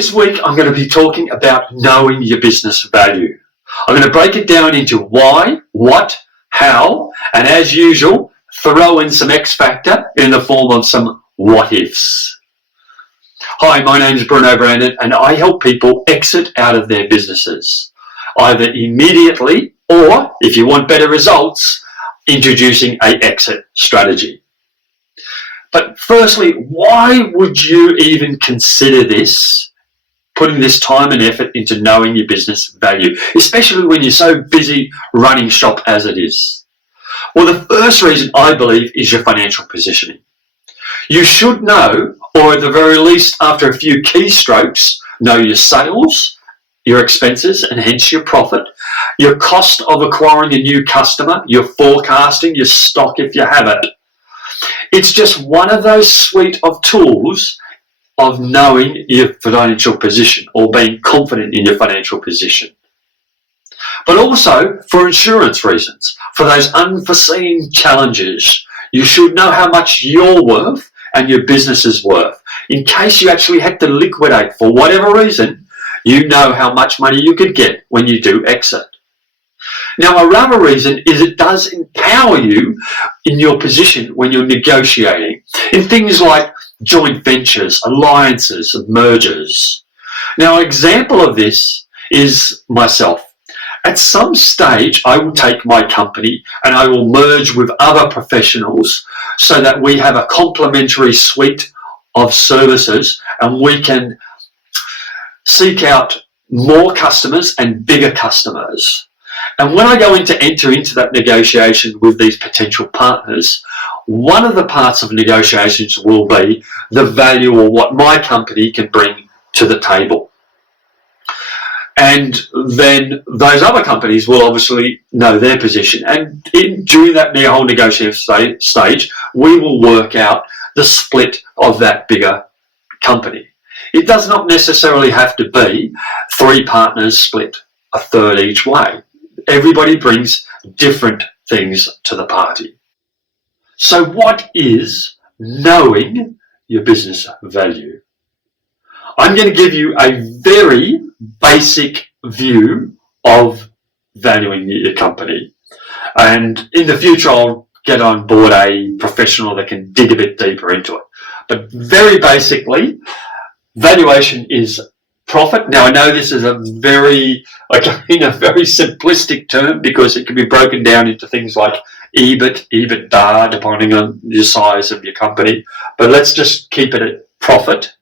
This week I'm going to be talking about knowing your business value. I'm going to break it down into why, what, how, and as usual, throw in some X factor in the form of some what-ifs. Hi, my name is Bruno Brandon and I help people exit out of their businesses, either immediately or, if you want better results, introducing an exit strategy. But firstly, why would you even consider this, putting this time and effort into knowing your business value, especially when you're so busy running shop as it is? Well, the first reason I believe is your financial positioning. You should know, or at the very least after a few keystrokes, know your sales, your expenses, and hence your profit, your cost of acquiring a new customer, your forecasting, your stock if you have it. It's just one of those suite of tools of knowing your financial position or being confident in your financial position. But also for insurance reasons, for those unforeseen challenges, you should know how much you're worth and your business is worth. In case you actually had to liquidate for whatever reason, you know how much money you could get when you do exit. Now, another reason is it does empower you in your position when you're negotiating in things like joint ventures, alliances, and mergers. Now, an example of this is myself. At some stage, I will take my company and I will merge with other professionals so that we have a complementary suite of services and we can seek out more customers and bigger customers. And when I go enter into that negotiation with these potential partners, one of the parts of negotiations will be the value or what my company can bring to the table. And then those other companies will obviously know their position. And during that whole negotiation stage, we will work out the split of that bigger company. It does not necessarily have to be three partners split a third each way. Everybody brings different things to the party. So what is knowing your business value? I'm going to give you a very basic view of valuing your company. And in the future, I'll get on board a professional that can dig a bit deeper into it. But very basically, valuation is profit. Now, I know this is a very simplistic term because it can be broken down into things like EBIT, EBITDA, depending on the size of your company. But let's just keep it at profit.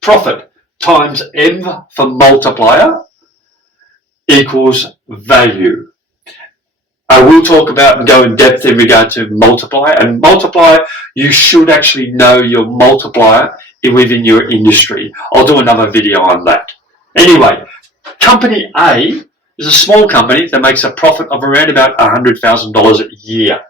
Profit times M for multiplier equals value. I will talk about and go in depth in regard to multiplier. And multiplier, you should actually know your multiplier within your industry. I'll do another video on that. Anyway, company A is a small company that makes a profit of around about $100,000 a year.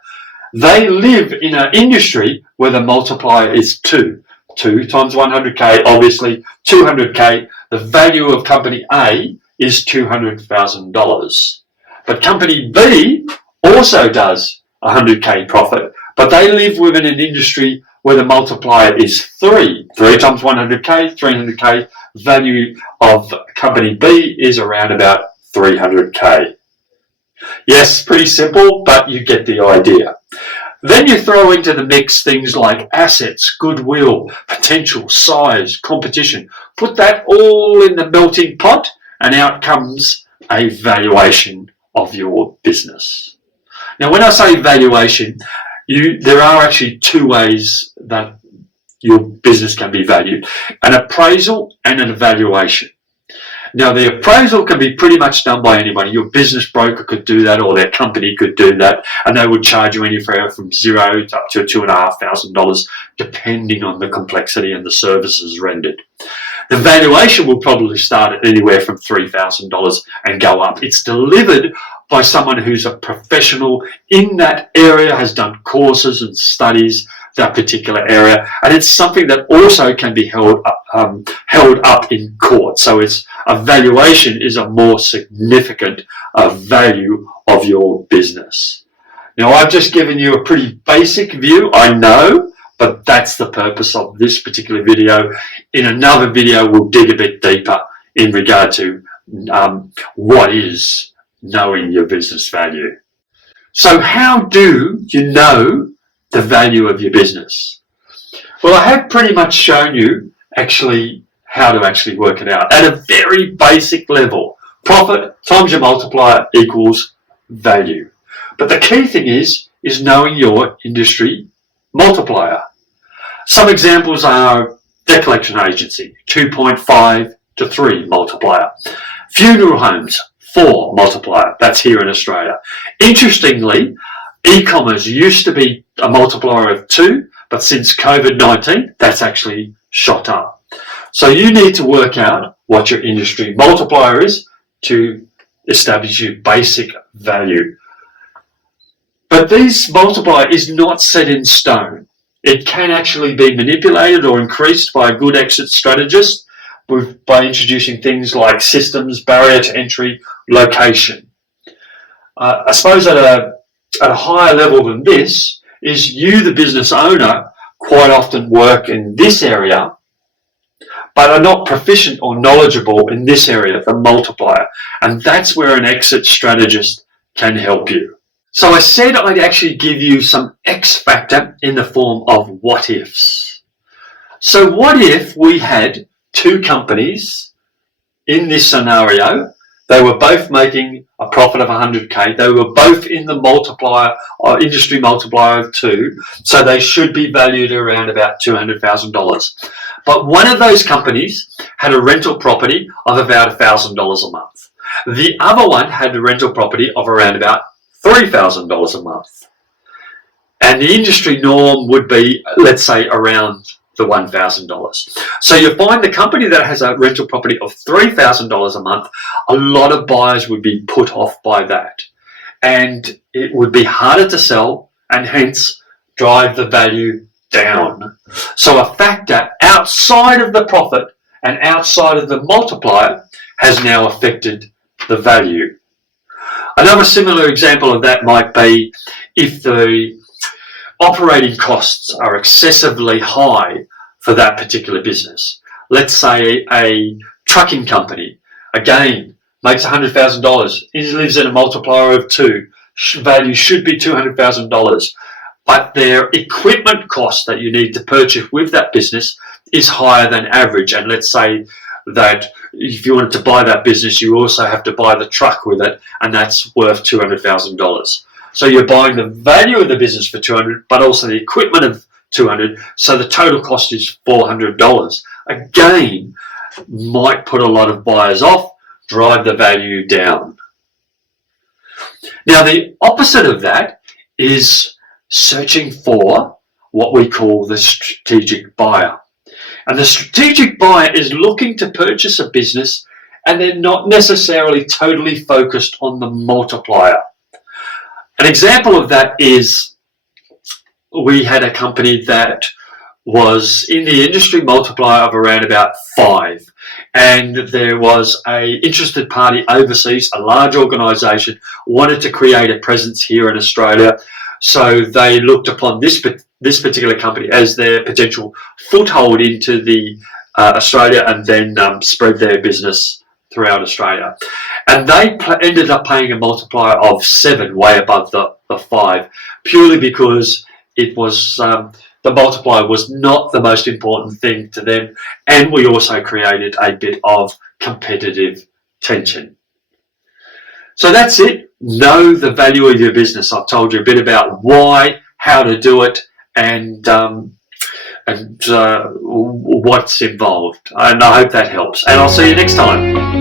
They live in an industry where the multiplier is 2. 2 times 100K, obviously 200K. The value of company A is $200,000. But company B also does 100K profit, but they live within an industry where the multiplier is 3. 3 times 100K, 300K. Value of company B is around about 300K. Yes, pretty simple, but you get the idea. Then you throw into the mix things like assets, goodwill, potential, size, competition. Put that all in the melting pot and out comes a valuation of your business. Now, when I say valuation, there are actually two ways that your business can be valued: an appraisal and an evaluation. Now, the appraisal can be pretty much done by anybody. Your business broker could do that, or their company could do that, and they would charge you anywhere from $0 up to $2,500, depending on the complexity and the services rendered. The valuation will probably start at anywhere from $3,000 and go up. It's delivered by someone who's a professional in that area, has done courses and studies that particular area, and it's something that also can be held up in court. So it's a valuation is a more significant value of your business. Now, I've just given you a pretty basic view, I know, but that's the purpose of this particular video. In another video, we'll dig a bit deeper in regard to what is knowing your business value. So how do you know the value of your business? Well, I have pretty much shown you actually how to actually work it out at a very basic level. Profit times your multiplier equals value. But the key thing is knowing your industry multiplier. Some examples are debt collection agency, 2.5 to 3 multiplier. Funeral homes, 4 multiplier. That's here in Australia. Interestingly, e-commerce used to be a multiplier of 2, but since COVID-19, that's actually shot up. So you need to work out what your industry multiplier is to establish your basic value. But this multiplier is not set in stone. It can actually be manipulated or increased by a good exit strategist by introducing things like systems, barrier to entry, location. I suppose at a higher level than this is you, the business owner, quite often work in this area, but are not proficient or knowledgeable in this area, the multiplier. And that's where an exit strategist can help you. So I said I'd actually give you some X factor in the form of what ifs. So what if we had 2 companies in this scenario? They were both making a profit of 100K. They were both in the multiplier or industry multiplier of 2. So they should be valued around about $200,000. But one of those companies had a rental property of about $1,000 a month. The other one had a rental property of around about $3,000 a month. And the industry norm would be, let's say, around the $1,000. So you find the company that has a rental property of $3,000 a month, a lot of buyers would be put off by that. And it would be harder to sell and hence drive the value down. So a factor outside of the profit and outside of the multiplier has now affected the value. Another similar example of that might be if the operating costs are excessively high for that particular business. Let's say a trucking company, again, makes $100,000. It lives in a multiplier of 2. Value should be $200,000. But their equipment cost that you need to purchase with that business is higher than average. And let's say that if you wanted to buy that business, you also have to buy the truck with it, and that's worth $200,000. So you're buying the value of the business for $200, but also the equipment of $200. So the total cost is $400. Again, might put a lot of buyers off, drive the value down. Now, the opposite of that is searching for what we call the strategic buyer. And the strategic buyer is looking to purchase a business and they're not necessarily totally focused on the multiplier. An example of that is we had a company that was in the industry multiplier of around about 5, and there was a interested party overseas, a large organisation, wanted to create a presence here in Australia. So they looked upon this particular company as their potential foothold into the Australia, and then spread their business throughout Australia. And they ended up paying a multiplier of 7, way above the 5, purely because it was the multiplier was not the most important thing to them, and we also created a bit of competitive tension. So that's it. Know the value of your business. I've told you a bit about why, how to do it, and what's involved. And I hope that helps. And I'll see you next time.